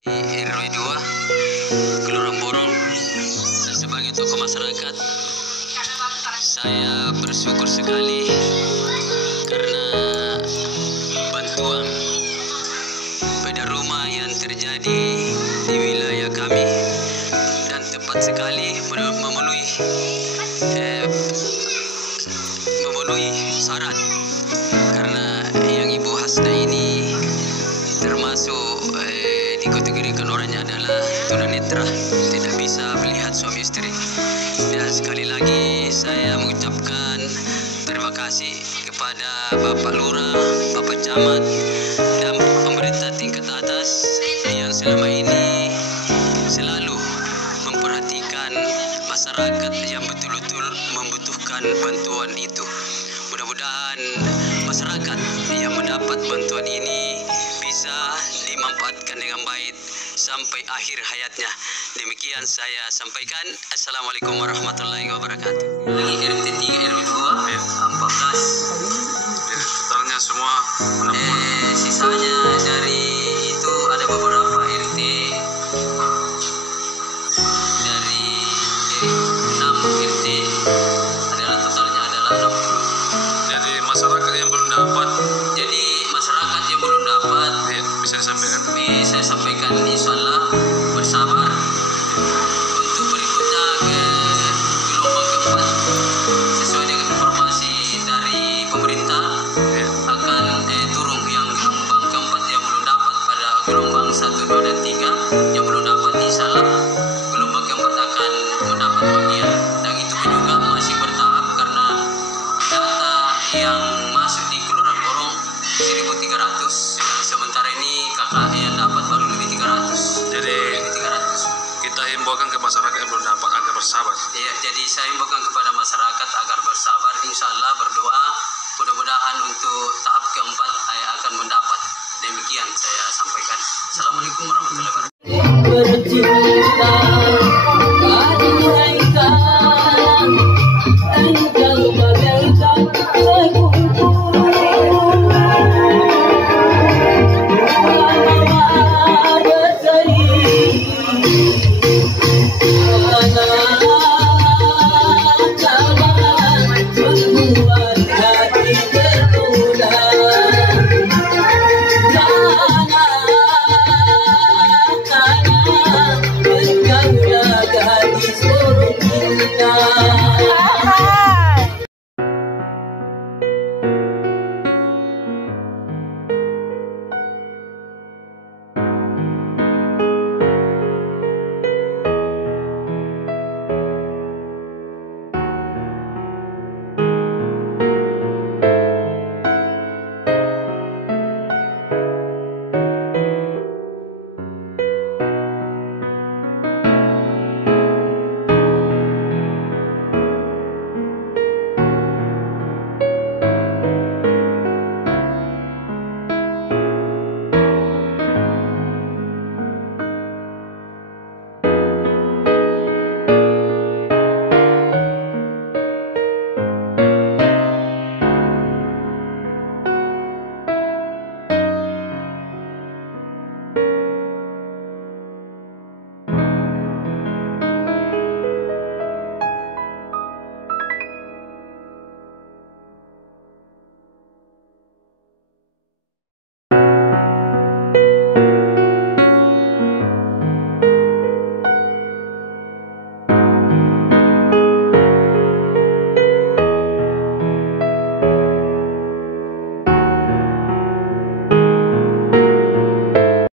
RW 2 Kelurahan Borong, dan sebagai tokoh masyarakat saya bersyukur sekali karena bantuan pada rumah yang terjadi di wilayah kami dan tepat sekali memenuhi syarat, karena yang Ibu Hasna ini termasuk dikategorikan orangnya adalah tunanetra, tidak bisa melihat suami istri. Dan sekali lagi saya mengucapkan terima kasih kepada Bapak Lurah, Bapak Camat, dan pemerintah tingkat atas yang selama ini selalu memperhatikan masyarakat yang betul-betul membutuhkan bantuan itu. Mudah-mudahan masyarakat yang mendapat bantuan ini bisa dimanfaatkan dengan baik sampai akhir hayatnya. Demikian saya sampaikan. Assalamualaikum warahmatullahi wabarakatuh. Lagi RT 3, RW 2, 14. Totalnya semua Sisanya dari itu ada beberapa RT dari 6 RT adalah totalnya adalah 6. Jadi masyarakat yang belum dapat, Jadi masyarakat yang belum dapat bisa disampaikan. saya sampaikan insya Allah bersabar untuk berikutnya ke gelombang keempat sesuai dengan informasi dari pemerintah akan turun yang gelombang keempat yang belum dapat pada gelombang 1, 2, dan 3 yang belum dapat, insya Allah gelombang keempat akan mendapat bagian, dan itu pun juga masih bertahap karena data yang masuk di Kelurahan Borong 1.300, dan sementara ini kakak yang dapat baru lebih 300. Jadi Lebih 300. kita himbaukan ke masyarakat yang belum dapat agar bersabar. Ya, jadi saya himbaukan kepada